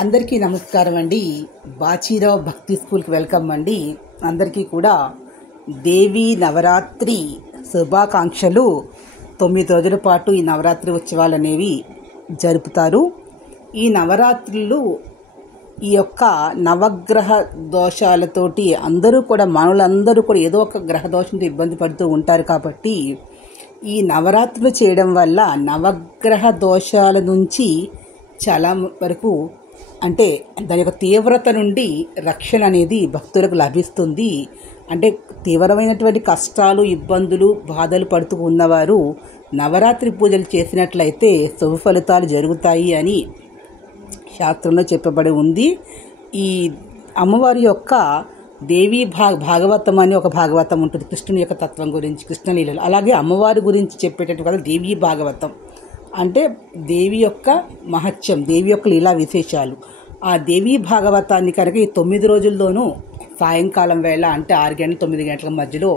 అందరికీ నమస్కారం అండి. బాచీరావు భక్తి స్కూల్కి వెల్కమ్ అండి. అందరికీ కూడా దేవీ నవరాత్రి శుభాకాంక్షలు. 9 రోజుల పాటు ఈ నవరాత్రి ఉత్సవాలు అనేవి జరుపుతారు. ఈ నవరాత్రులు ఈ యొక్క నవగ్రహ దోషాలతోటి అందరూ కూడా మానవులందరూ కూడా ఏదో ఒక గ్రహ దోషంతో ఇబ్బంది పడుతూ ఉంటారు. కాబట్టి ఈ నవరాత్రులు చేయడం వల్ల నవగ్రహ దోషాల నుంచి చాలా వరకు అంటే దాని యొక్క తీవ్రత నుండి రక్షణ అనేది భక్తులకు లభిస్తుంది. అంటే తీవ్రమైనటువంటి కష్టాలు, ఇబ్బందులు, బాధలు పడుతూ ఉన్నవారు నవరాత్రి పూజలు చేసినట్లయితే శుభ ఫలితాలు జరుగుతాయి అని శాస్త్రంలో చెప్పబడి ఉంది. ఈ అమ్మవారి యొక్క దేవీ భాగవతం అని ఒక భాగవతం ఉంటుంది, కృష్ణుని యొక్క తత్వం గురించి, కృష్ణలీలలు. అలాగే అమ్మవారి గురించి చెప్పేటట్టు కదా దేవీ భాగవతం అంటే దేవి యొక్క మహత్యం, దేవి యొక్క లీలా విశేషాలు. ఆ దేవీ భాగవతాన్ని కనుక ఈ 9 రోజుల్లోనూ సాయంకాలం వేళ అంటే 6 గంటల 9 గంటల మధ్యలో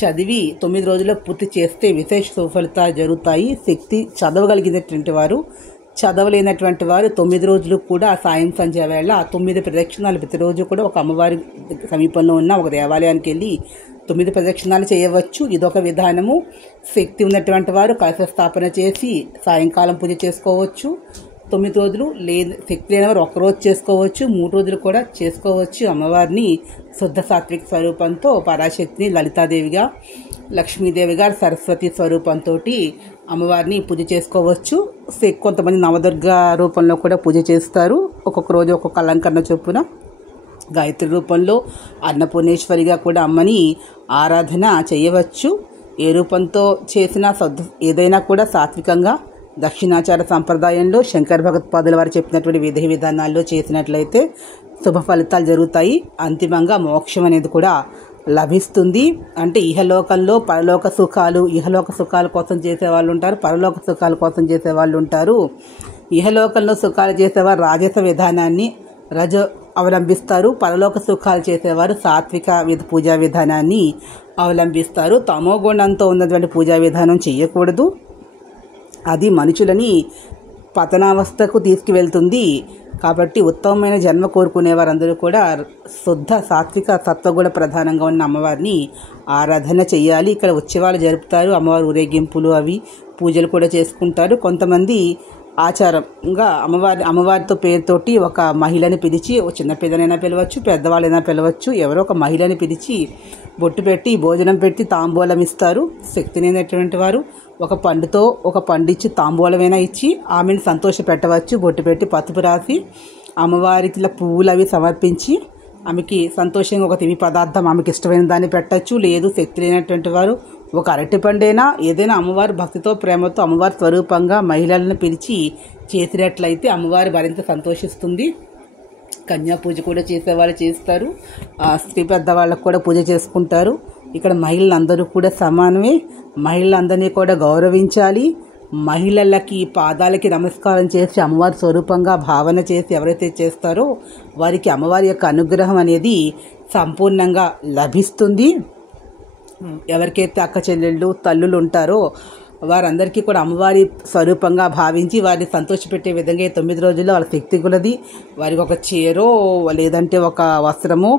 చదివి 9 రోజుల్లో పూర్తి చేస్తే విశేష సుఫలితాలు జరుగుతాయి. శక్తి చదవగలిగినటువంటి వారు, చదవలేనటువంటి వారు 9 రోజులు కూడా సాయం సంధ్య వేళ 9 ప్రదక్షిణాలు ప్రతిరోజు కూడా ఒక అమ్మవారి సమీపంలో ఉన్న ఒక దేవాలయానికి వెళ్ళి 9 ప్రదక్షిణాలు చేయవచ్చు. ఇదొక విధానము. శక్తి ఉన్నటువంటి వారు కలశ స్థాపన చేసి సాయంకాలం పూజ చేసుకోవచ్చు. 9 రోజులు శక్తి లేని వారు 1 రోజు చేసుకోవచ్చు, 3 రోజులు కూడా చేసుకోవచ్చు. అమ్మవారిని శుద్ధ సాత్విక స్వరూపంతో పరాశక్తిని లలితాదేవిగా, లక్ష్మీదేవిగా, సరస్వతి స్వరూపంతో అమ్మవారిని పూజ చేసుకోవచ్చు. కొంతమంది నవదుర్గ రూపంలో కూడా పూజ చేస్తారు. ఒక్కొక్క రోజు ఒక్కొక్క అలంకరణ చొప్పున గాయత్రి రూపంలో అన్నపూర్ణేశ్వరిగా కూడా అమ్మని ఆరాధన చేయవచ్చు. ఏ రూపంతో చేసినా ఏదైనా కూడా సాత్వికంగా దక్షిణాచార సంప్రదాయంలో శంకర భగవత్పాదుల వారు చెప్పినటువంటి విధి విధానాల్లో చేసినట్లయితే శుభ ఫలితాలు జరుగుతాయి. అంతిమంగా మోక్షం అనేది కూడా లభిస్తుంది. అంటే ఇహలోకంలో పరలోక సుఖాలు, ఇహలోక సుఖాల కోసం చేసేవాళ్ళు ఉంటారు, పరలోక సుఖాల కోసం చేసేవాళ్ళు ఉంటారు. ఇహలోకంలో సుఖాలు చేసేవారు రాజస విధానాన్ని అవలంబిస్తారు. పరలోక సుఖాలు చేసేవారు సాత్విక పూజా విధానాన్ని అవలంబిస్తారు. తమో గుణంతో ఉన్నటువంటి పూజా విధానం చేయకూడదు. అది మనుషులని పతనావస్థకు తీసుకువెళ్తుంది. కాబట్టి ఉత్తమమైన జన్మ కోరుకునే వారందరూ కూడా శుద్ధ సాత్విక సత్వగుణ ప్రధానంగా ఉన్న అమ్మవారిని ఆరాధన చేయాలి. ఇక్కడ ఉత్సవాలు జరుపుతారు. అమ్మవారి ఊరేగింపులు అవి పూజలు కూడా చేసుకుంటారు. కొంతమంది ఆచారంగా అమ్మవారితో పేరుతోటి ఒక మహిళని పిలిచి, చిన్న పిల్లనైనా పిలవచ్చు, పెద్దవాళ్ళైనా పిలవచ్చు, ఎవరో ఒక మహిళని పిలిచి బొట్టు పెట్టి భోజనం పెట్టి తాంబూలం ఇస్తారు. శక్తి లేనటువంటి వారు ఒక పండు ఇచ్చి తాంబూలమైనా ఇచ్చి ఆమెను సంతోష పెట్టవచ్చు. బొట్టు పెట్టి పసుపు రాసి అమ్మవారికి ఇలా పువ్వులు అవి సమర్పించి ఆమెకి సంతోషంగా ఒక తివి పదార్థం ఆమెకి ఇష్టమైన దాన్ని పెట్టచ్చు. లేదు శక్తి లేనటువంటి వారు ఒక అరటిపండైనా ఏదైనా అమ్మవారి భక్తితో ప్రేమతో అమ్మవారి స్వరూపంగా మహిళలను పిలిచి చేసినట్లయితే అమ్మవారి మరింత సంతోషిస్తుంది. కన్యా పూజ కూడా చేసేవాళ్ళు చేస్తారు. స్త్రీ పెద్దవాళ్ళకు కూడా పూజ చేసుకుంటారు. ఇక్కడ మహిళలందరూ కూడా సమానమే. మహిళలందరినీ కూడా గౌరవించాలి. మహిళలకి పాదాలకి నమస్కారం చేసి అమ్మవారి స్వరూపంగా భావన చేసి ఎవరైతే చేస్తారో వారికి అమ్మవారి యొక్క అనుగ్రహం అనేది సంపూర్ణంగా లభిస్తుంది. ఎవరికైతే అక్క చెల్లెళ్ళు తల్లులు ఉంటారో వారందరికీ కూడా అమ్మవారి స్వరూపంగా భావించి వారిని సంతోషపెట్టే విధంగా 9 రోజుల్లో వాళ్ళ శక్తి కొలది వారికి ఒక చీరో లేదంటే ఒక వస్త్రమో,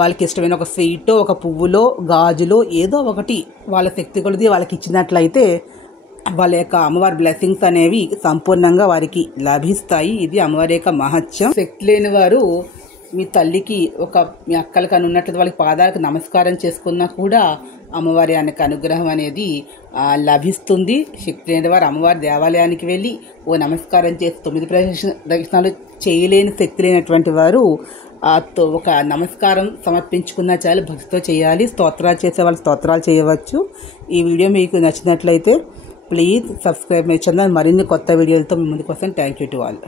వాళ్ళకి ఇష్టమైన ఒక స్వీటో, ఒక పువ్వులో, గాజులో ఏదో ఒకటి వాళ్ళ శక్తి కొలది వాళ్ళకి ఇచ్చినట్లయితే వాళ్ళ యొక్క అమ్మవారి బ్లెస్సింగ్స్ అనేవి సంపూర్ణంగా వారికి లభిస్తాయి. ఇది అమ్మవారి యొక్క మహత్యం. శక్తి లేని వారు మీ తల్లికి మీ అక్కలకి అని ఉన్నట్లయితే వాళ్ళకి పాదాలకు నమస్కారం చేసుకున్నా కూడా అమ్మవారి యొక్క అనుగ్రహం అనేది లభిస్తుంది. శక్తి లేని వారు అమ్మవారి దేవాలయానికి వెళ్ళి నమస్కారం చేసి 9 ప్రదక్షిణాలు చేయలేని శక్తి లేనటువంటి వారు ఒక నమస్కారం సమర్పించుకున్నా చాలు, భక్తితో చేయాలి. స్తోత్రాలు చేసే వాళ్ళు స్తోత్రాలు చేయవచ్చు. ఈ వీడియో మీకు నచ్చినట్లయితే ప్లీజ్ సబ్స్క్రైబ్ మై ఛానల్. మరిన్ని కొత్త వీడియోలతో మీ ముందుకు వస్తాను. Thank you to all.